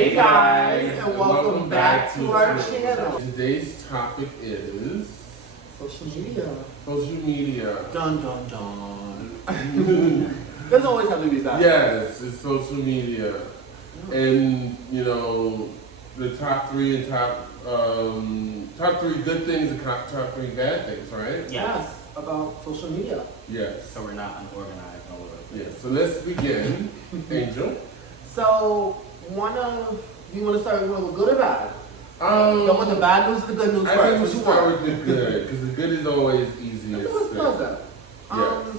Hey guys, and welcome back to our channel. Today's topic is social media. Social media. Dun dun dun. Doesn't always have to be that. Yes, it's social media, and you know the top three and top three good things and top three bad things, right? Yes, about social media. Yes. So we're not unorganized all over the place. Yes. So let's begin, Angel. So you want to start with the good or bad? Go with the bad news, the good news first. I think we should start with the good because the good is always easiest. Let's start that. Yes.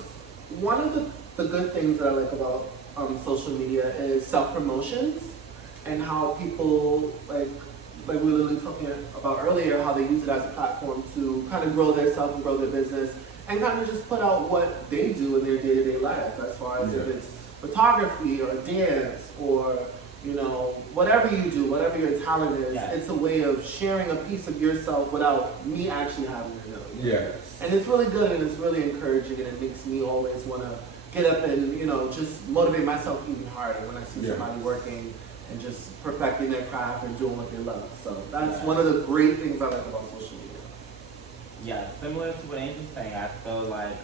One of the good things that I like about social media is self-promotions and how people like we were literally talking about earlier, how they use it as a platform to kind of grow their self and grow their business and kind of just put out what they do in their day-to-day life as far as if it's photography or dance or whatever you do, whatever your talent is, it's a way of sharing a piece of yourself without me actually having to know. Yes. And it's really good and it's really encouraging and it makes me always want to get up and, just motivate myself even harder when I see somebody working and just perfecting their craft and doing what they love. So that's one of the great things I like about social media. Yeah, similar to what Angel's saying, I feel like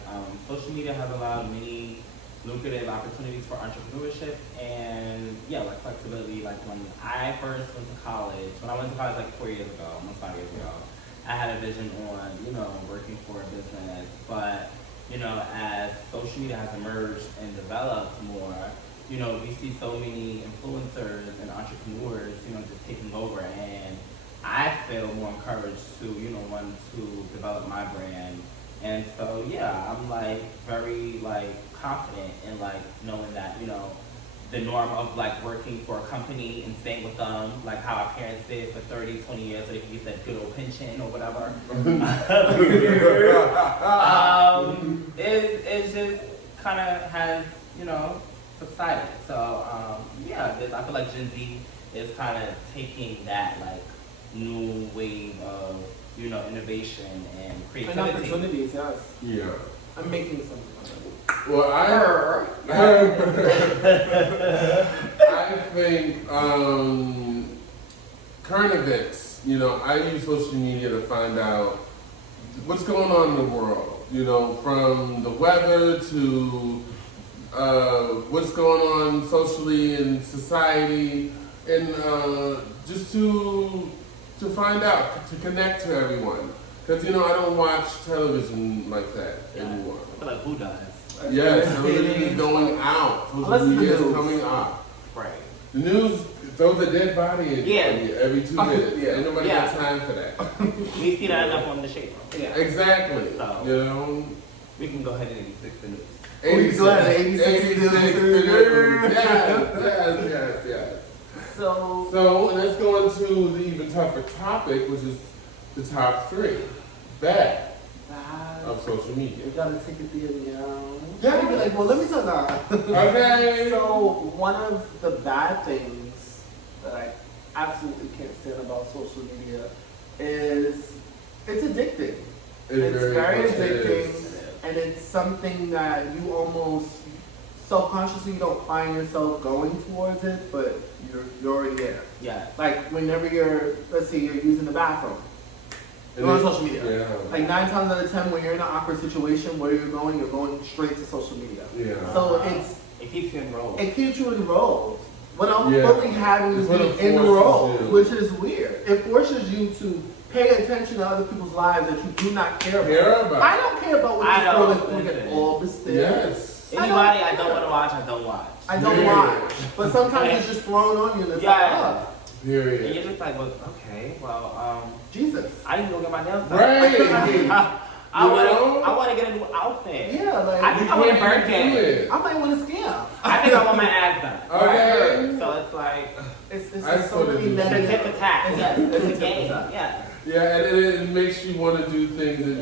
social media has allowed many lucrative opportunities for entrepreneurship and like flexibility. Like when I first went to college, like 4 years ago, almost 5 years ago, I had a vision on, working for a business. But, as social media has emerged and developed more, we see so many influencers and entrepreneurs, just taking over. And I feel more encouraged to, want to develop my brand. And so, I'm very confident in knowing that, the norm of working for a company and staying with them, like how our parents did for 30, 20 years, so they could get that good old pension or whatever. It just kind of has, subsided. So, I feel like Gen Z is kind of taking that new wave of, innovation and creativity. And opportunities, yes. Yeah. I'm making something. Well, I think current events, I use social media to find out what's going on in the world, from the weather to what's going on socially in society, and just to find out, to connect to everyone. Because, I don't watch television like that anymore. I feel like who does? Yes, television is going out. Social media is coming up. Right. The news throws a dead body in every 2 minutes. Ain't nobody got time for that. We see that enough on the shape. Yeah. Exactly. So, we can go ahead and 86 the news. 86 news. Yes. So let's go into the even tougher topic, which is the top three. Bad. Of social media. You gotta take it there now. Yeah. Well, let me tell you. Okay. So, one of the bad things that I absolutely can't stand about social media is it's addicting. It's very addicting, and it's something that you almost subconsciously don't find yourself going towards it, but you're already there. Yeah. Like whenever let's say you're using the bathroom. You're on social media. Yeah. Like 9 times out of 10, when you're in an awkward situation, where you're going straight to social media. Yeah. So it keeps you enrolled. It keeps you enrolled without fully having to be enrolled, which is weird. It forces you to pay attention to other people's lives that you do not care about. I don't care about what this girl is doing at all the stairs. Yes. Anybody I don't want to watch, I don't watch. I don't watch. But sometimes it's just thrown on you and it's Period. And you're just like, well, okay, well, Jesus. I didn't go get my nails done. Right. I want to get a new outfit. Yeah, I think I want a birthday. I might want to scam. I think I want my ass done. Okay. So it's like, it's so many negative attack. It's a game. Yeah. Yeah, and it makes you want to do things that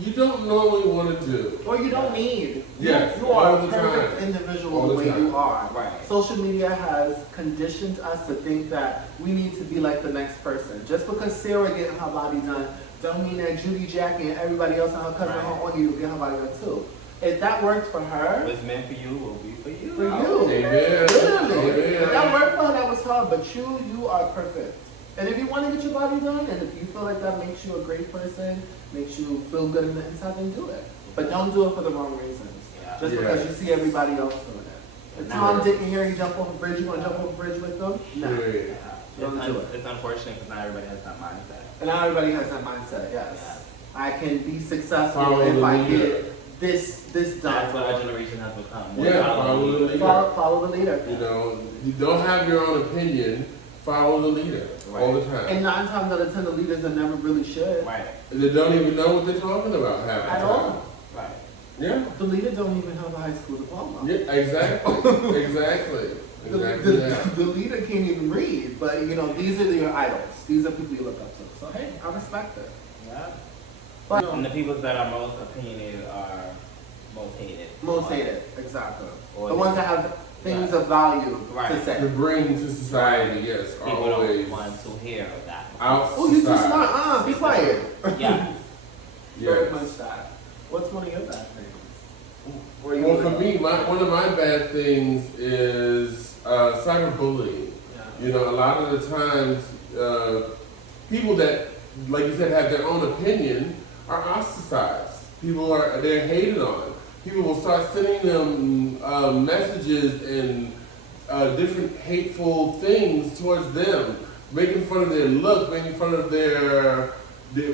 you don't normally want to do. Or you don't need. Yes, you are all a the perfect time. individual the way you are. Right. Social media has conditioned us to think that we need to be like the next person. Just because Sarah getting her body done, don't mean that Judy, Jackie, and everybody else and her cousin are on you to get her body done too. if that works for her, What's meant for you will be for you. for you. Amen. Literally. Amen. If that worked for her, that was her. But you are perfect. And if you want to get your body done, and if you feel like that makes you a great person, makes you feel good in the inside, then do it. But don't do it for the wrong reasons. Yeah. Just because you see everybody else doing it. If Tom, Dick, and Harry jump off a bridge, you want to jump off a bridge with them? No. Yeah. Don't do it. It's unfortunate because not everybody has that mindset. And not everybody has that mindset, yes. Yeah. I can be successful Follow if the I leader. get this done. That's what our generation has become. Yeah, follow the leader. Follow the leader. You know, you don't have your own opinion. Follow the leader all the time. And 9 times out of 10, the leaders are never really should. Right. They don't even know what they're talking about half the At time. all. Right. Yeah. The leader don't even have a high school diploma. Yeah. Exactly. Exactly. Exactly that. The leader can't even read, but you know, these are your idols. These are people you look up to. So hey, I respect it. Yeah. But And the people that are most opinionated are most hated. most hated, exactly. Or The they- ones that have things of value to Right. To say. bring to society, yes, are People always don't want to hear that. out Oh, you too society. smart. Be quiet. Yeah. Very Yes. much that. What's one of your bad things? Where you Well, live? for me, one of my bad things is cyberbullying. Yeah. You know, a lot of the times, people that, like you said, have their own opinion are ostracized. They're hated on. People will start sending them messages and different hateful things towards them, making fun of their look, making fun of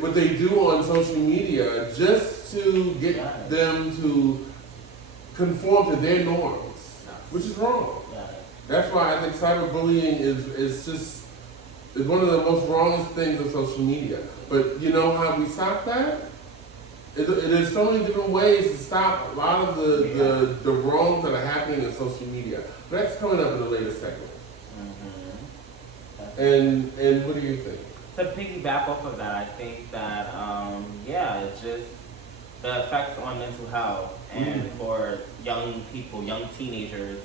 what they do on social media, just to get them to conform to their norms, which is wrong. Yeah. That's why I think cyberbullying is one of the most wrongest things of social media. But you know how we stop that? There's so many different ways to stop a lot of the wrongs that are happening in social media. But that's coming up in the later segment. Mm-hmm. And what do you think? To piggyback off of that, I think that, it's just the effects on mental health and for young people, young teenagers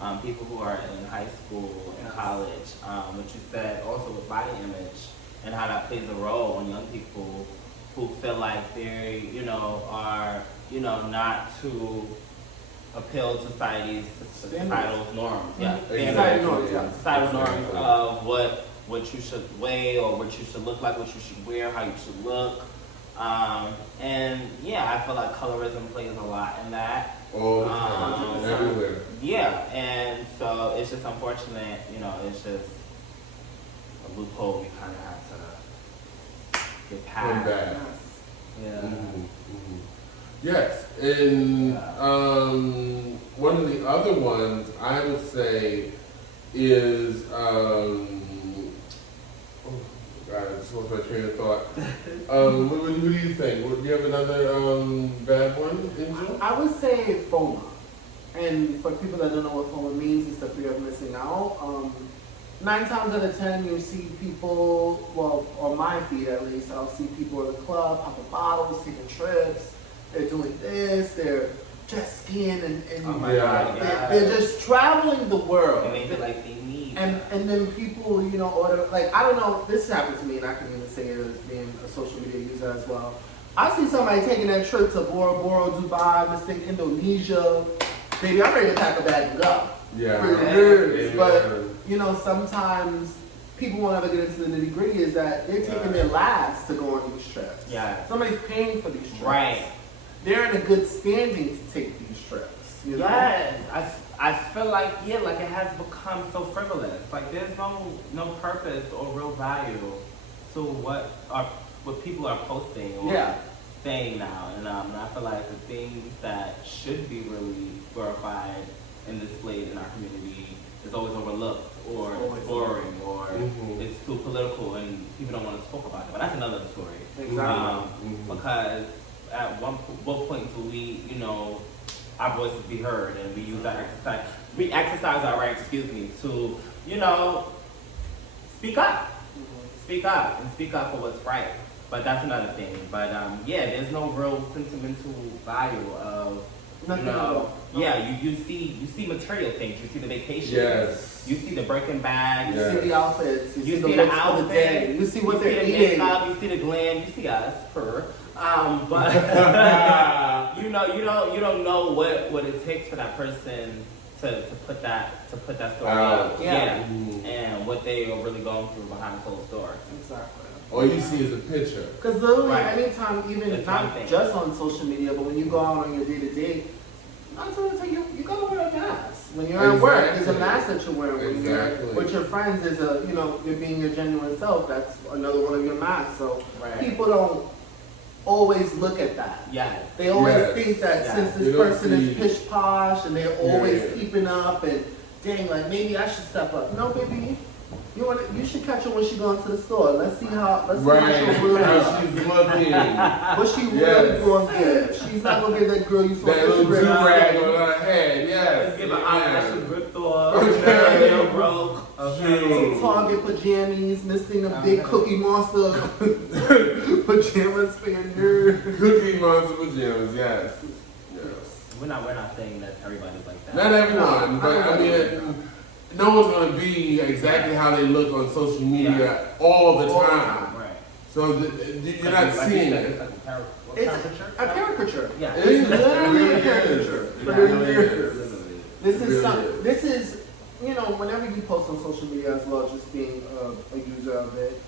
and people who are in high school and college, what you said also with body image and how that plays a role on young people who feel like they, are, not to appeal to society's societal norms. Yeah, Societal norms, yeah. societal norms of what you should weigh or what you should look like, what you should wear, how you should look. And yeah, I feel like colorism plays a lot in that. All the time, everywhere. Yeah, and so it's just unfortunate, it's just a loophole we kind of have to get Come past. back. Yeah. Yes, and one of the other ones I would say is oh God, I just lost my train of thought. What do you think? Do you have another bad one, Angel? I would say FOMO. And for people that don't know what FOMO means, it's the fear of missing out. 9 times out of 10, you see people, well, on my feed at least, I'll see people in the club, popping bottles, taking trips. They're doing this, they're jet skiing, and Oh my God, yeah. they're just traveling the world. And they feel like they need. And then people, order, like, I don't know, this happened to me, and I can even say it as being a social media user as well. I see somebody taking that trip to Bora Bora, Dubai, mistake Indonesia. Baby, I'm ready to pack a bag and go. Yeah. For years. But, sometimes people won't ever get into the nitty gritty is that they're taking their lives to go on these trips. Yeah. Somebody's paying for these trips. Right. They're in a good standing to take these trips. Yes, I feel like it has become so frivolous. Like there's no purpose or real value to what people are posting or saying now, and I feel like the things that should be really glorified and displayed in our community is always overlooked or it's boring or it's too political and people don't want to talk about it. But that's another story. Exactly. Because at what point do we, our voices be heard and we use our exercise our right, to, speak up. Speak up and speak up for what's right. But that's another thing. But there's no real sentimental value of Nothing at all. Yeah, you see material things. You see the vacation. Yes. You see the Birkin bags. Yeah. You see the outfits. You see the the looks for the outfits. day. You see what you they're see the eating. makeup, you see the glam. You see us, but you don't know what it takes for that person to put that story out. Yeah. And what they are really going through behind closed doors. Exactly. All you see is a picture. Because literally, Right. anytime, even It's not one thing. just on social media, but when you go out on your day to day, not to say you gotta wear a mask. When you're at work, it's a Exactly. mask that you're wearing. When Exactly. you're with your friends, is you're being your genuine self. That's another one of your masks. So Right. people don't always look at that. Yes. They always Yes. think that Yes. since You this don't person is see- pish posh and they're always Yeah. keeping up and dang, like maybe I should step up. No, baby, you should catch her when she goes to the store. Let's see how Right. she's really How she's looking. what she really Yes. gonna get. She's not gonna get that girl you saw That little Instagram. do-rag on her head. Yes. Let's give an Yeah. eyelash ripped off. Okay. Nail broke. True. Target pajamas, missing a big Cookie Monster pajamas for your nerd. Cookie Monster pajamas. Yes. Yes. We're not saying that everybody's like that. Not everyone, No, but I I mean, no one's gonna be exactly how they look on social media all the All the time. Right. So you're not seeing It's it. like a caricature. It's a caricature. Yeah. It is literally a It caricature. is. But It it really is. is. This It is really some. is. This is whenever you post on social media as well, just being a user of it,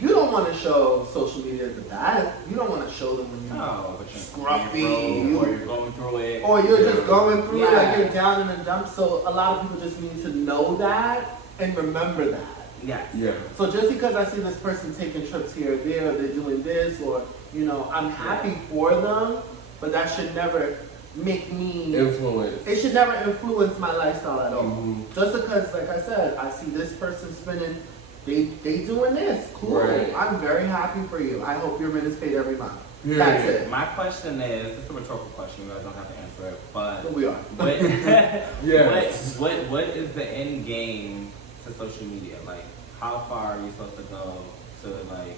you don't want to show social media as the bad. You don't want to show them when you No, but Scruffy. or you're going through it. or you're just going through it, Yeah. like you're down in the dumps. So a lot of people just need to know that and remember that. Yes. Yeah. So just because I see this person taking trips here or there, or they're doing this, or I'm happy for them, but that should never make me. Influence. It should never influence my lifestyle at all. Mhm. Just because, like I said, I see this person spending, they doing this. Cool. Right. I'm very happy for you. I hope your rent is paid every month. Period. That's it. My question is, it's a rhetorical question. You guys don't have to answer it, but But we are. what, Yes. what is the end game to social media? Like, how far are you supposed to go to, like,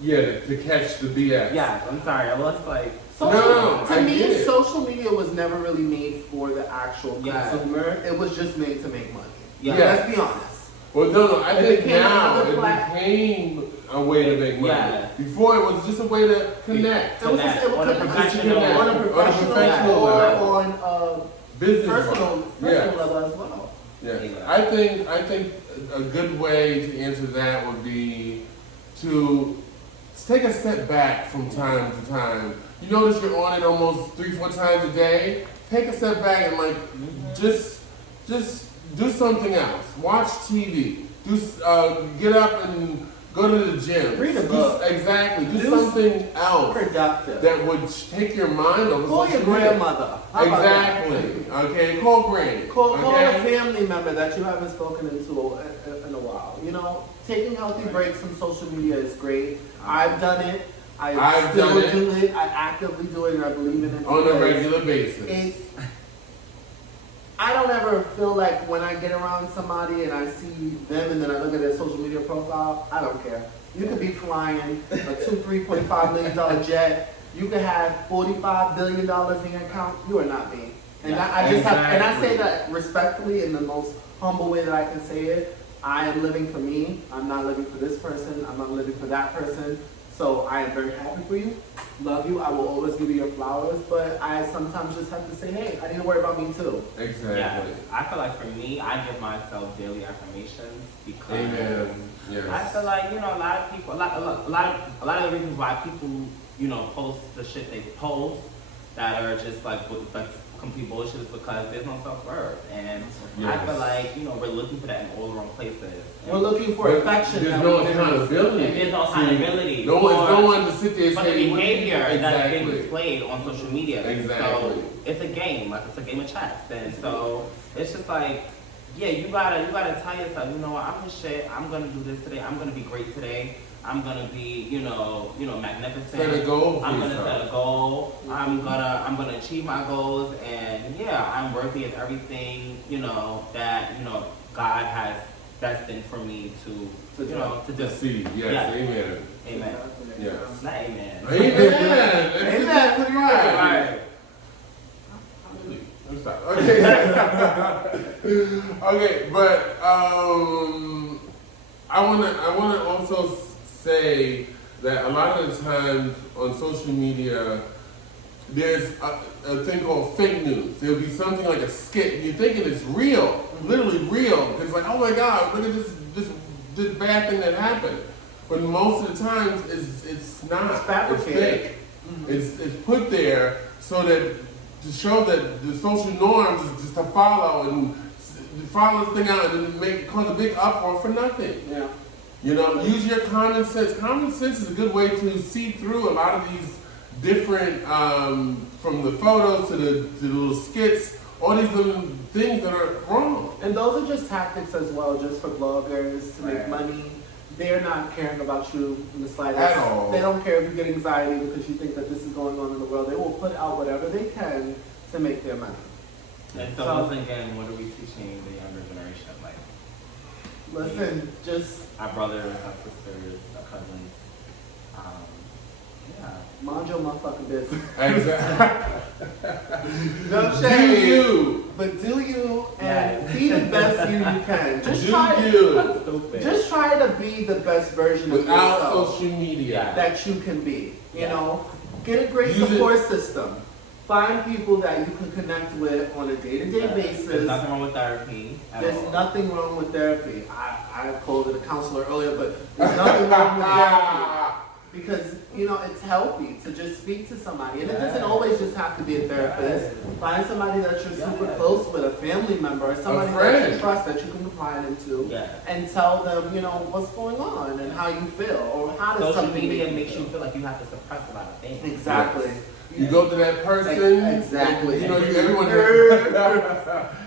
Yeah, to catch the BS. Yeah, I'm sorry. I was like, No, To I me, get it. social media was never really made for the actual Yeah. consumer. It was just made to make money. Yeah. Let's be honest. Well, no, I It think became now another it became a way to make money. Yeah. Before it was just a way to connect. It was just, On a just professional on a level. professional On a professional level or level. on Business personal wise. Yes. level as well. Yes. Yeah. I think a good way to answer that would be to take a step back from time to time. You notice you're on it almost 3-4 times a day. Take a step back and just do something else. Watch TV. Get up and go to the gym. Read a book. Exactly. Do Do something else Productive. that would take your mind off of Call your social media. grandmother. How about that? Exactly. Okay. Call Granny. Call a okay. family member that you haven't spoken into in a while. Taking healthy breaks from social media is great. I've done it. I I've still done it. do it. I actively do it, and I believe in it. On a because regular basis. I don't ever feel like when I get around somebody and I see them and then I look at their social media profile, I don't care. You could be flying a $3.5 million jet. You could have $45 billion in your account. You are not me. And I just have, and I say that respectfully in the most humble way that I can say it. I am living for me. I'm not living for this person. I'm not living for that person. So I am very happy for you. Love you. I will always give you your flowers. But I sometimes just have to say, hey, I need to worry about me too. Exactly. yeah. I feel like for me, I give myself daily affirmations because Amen. Yes. I feel like a lot of people, a lot of the reasons why people post the shit they post that are just like complete bullshit is because there's no self-worth, and I Yes. feel like we're looking for that in all the wrong places. We're looking for But affection. There's that no we can- accountability. And there's no See, accountability No one to sit there and for the say what- behavior that's being Exactly. displayed on social media. Exactly. So it's a game, like it's a game of chess. And so it's just like, yeah, you gotta tell yourself, I'm the shit. I'm gonna do this today. I'm gonna be great today. I'm gonna be, magnificent. Set a goal for I'm gonna yourself. set a goal. I'm gonna achieve my goals, and yeah, I'm worthy of everything, that God has destined for me to To you know, to do. See, yes, Yeah. amen. Amen. Yes. Not amen. Amen. That's Amen. exactly right. Right. I'm sorry. Okay. Okay, but I wanna also say that a lot of the times on social media, there's a thing called fake news. There'll be something like a skit, and you're thinking it's real, literally real. It's like, oh my God, look at this bad thing that happened. But most of the times, it's not. It's fabricated. It's fake. Mm-hmm. It's put there so that to show that the social norms is just to follow and follow this thing out and cause a big uproar for nothing. Yeah. You know, use your common sense. Common sense is a good way to see through a lot of these different, from the photos to the little skits, all these little things that are wrong. And those are just tactics as well, just for bloggers to make Right. money. They're not caring about you in the slightest. At all. They don't care if you get anxiety because you think that this is going on in the world. They will put out whatever they can to make their money. And so once again, what are we teaching the younger generation? Like, Listen, just our brothers, our sisters, our cousins. Yeah. mind your motherfucking business. Exactly. No Do shade. you? But do you and Yeah. be the best you can. Just Do try you? Stupid. Just try to be the best version of Without yourself social media. that you can be. You Yeah. know, get a great Use support system. Find people that you can connect with on a day-to-day Yeah. basis. There's nothing wrong with therapy. At There's all. nothing wrong with therapy. I called it a counselor earlier, but there's nothing wrong with therapy. Because, you know, it's healthy to just speak to somebody. And it doesn't always just have to be a therapist. Find somebody that you're super Yeah. close with, a family member, or somebody that friend. you trust that you can confide into. Yeah. And tell them, you know, what's going on and how you feel, or how does Social something media make makes you feel like you have to suppress a lot of things. Exactly. You go to that person. Exactly. You know, everyone.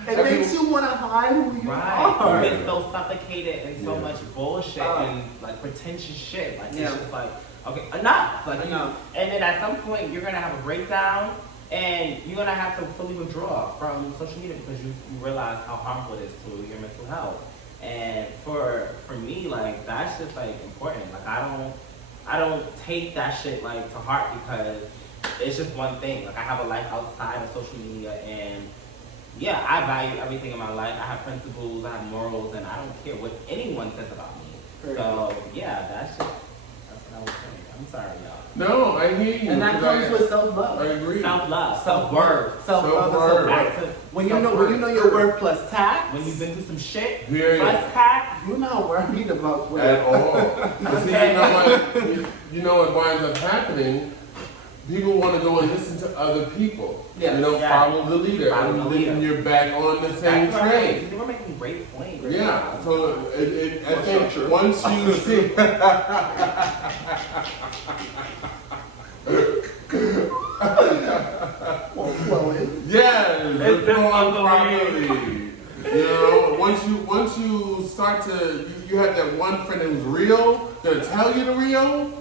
It makes you want to hide who you Right. are. You've been so suffocated in so Yeah. much bullshit Uh. and like pretentious shit. Like Yeah. it's just like, okay, enough. Like Enough. and then at some point you're gonna have a breakdown and you're gonna have to fully withdraw from social media because you realize how harmful it is to your mental health. And for me, like that's just like important. Like I don't take that shit like to heart because it's just one thing. Like I have a life outside of social media and yeah, I value everything in my life. I have principles, I have morals, and I don't care what anyone says about me. Correct. So yeah, that's what I was saying. I'm sorry, y'all. No, I hear you. And that comes with self-love. I agree. Self-love, self-worth. Self-love. Self-worth. Back to When you know your worth plus tax, when you've been through some shit, Period. plus tax. you're not worried about what At all. But see, you know what winds up happening? People want to go and listen to other people. Yeah. You know, Yeah. follow the leader. Follow And the then leader. you're back on the same That's right. train. They were making great points. Yeah, so I think Structure. once you see, flowing. yeah, It's it's just flowing unbelievable. properly. You know, once you start to, you have that one friend who's real, gonna tell you the real,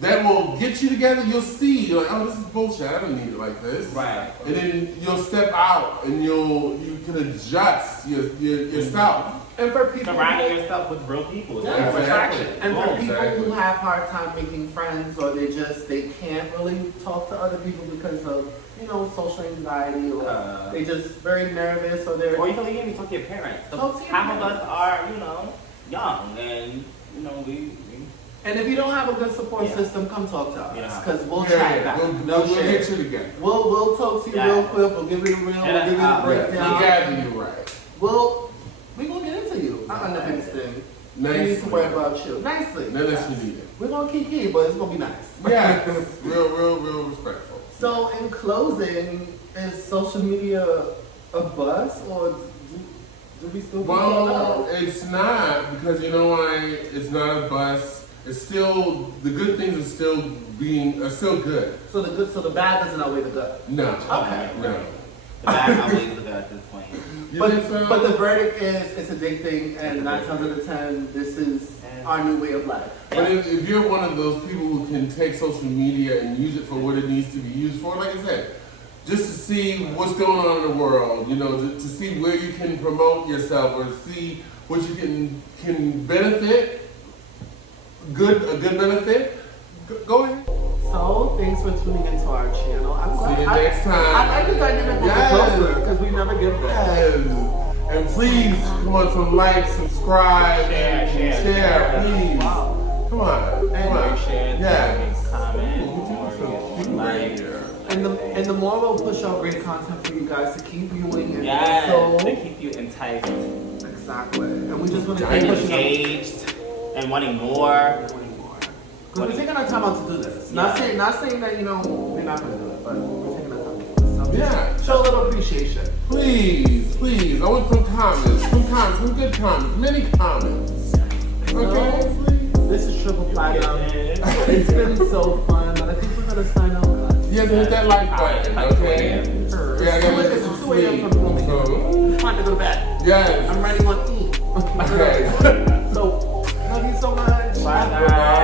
that will get you together. You'll see, you're like, oh, this is bullshit. I don't need it like this. Right. And then you'll step out and you can adjust yourself. And for people Surrounding yourself with real people. Yeah, That's exactly. attraction. And for Boom. people Exactly. who have hard time making friends, or they can't really talk to other people because of, you know, social anxiety, or they just very nervous, or they're Or you can even talk to your parents. Talk to your Half of us parents. are, you know, young and, you know, we and if you don't have a good support Yeah. system, come talk to us, Yeah. because we'll Yeah, chat back. we'll shit. get you together. We'll talk to you Yeah. real quick. We'll give you the real. Yeah, We'll give you the that's- breakdown. We gather you right. We gonna get into you. Not under things. We Nice. need to worry about you nicely. None of you need it. We're gonna kiki, but it's gonna be nice. Yeah, real respectful. So in closing, is social media a bust, or do we still Well, it's not, because you know why? It's not a bust. It's still, the good things are still good. So the bad doesn't outweigh the good. No. Okay. No. the bad outweighs the good at this point. You But, think so? but the verdict is it's addicting, and 9 times out of 10, this is our new way of life. But if you're one of those people who can take social media and use it for what it needs to be used for, like I said, just to see what's going on in the world, you know, to see where you can promote yourself or see what you can benefit, a good benefit. Go ahead. So, thanks for tuning into our channel. I'm glad. See you next time. I like the dynamic with the closer because we never get that. Yes. And please, come on, some like, subscribe, share, please. Wow. Come on, come on. Share, Yes. comment, Like, And the more we'll push out great content for you guys to keep viewing and yes, so to keep you enticed exactly. And we just want to and keep pushing out. engaged and wanting more. Because we're taking our time out to do this. Not saying that, you know, we're not gonna do it, but we're taking our time to do this. So Yeah. show a little appreciation. Please. I want some comments, some good comments, many comments. Okay, please. This is Triple Platinum. It's been so fun, but I think we're gonna sign out. Yeah, hit that like button, okay? Yeah, I gotta It's 2 a.m. from filming. So, It's time to go to bed. yes. I'm running on E. Okay. So, love you so much. Bye, guys.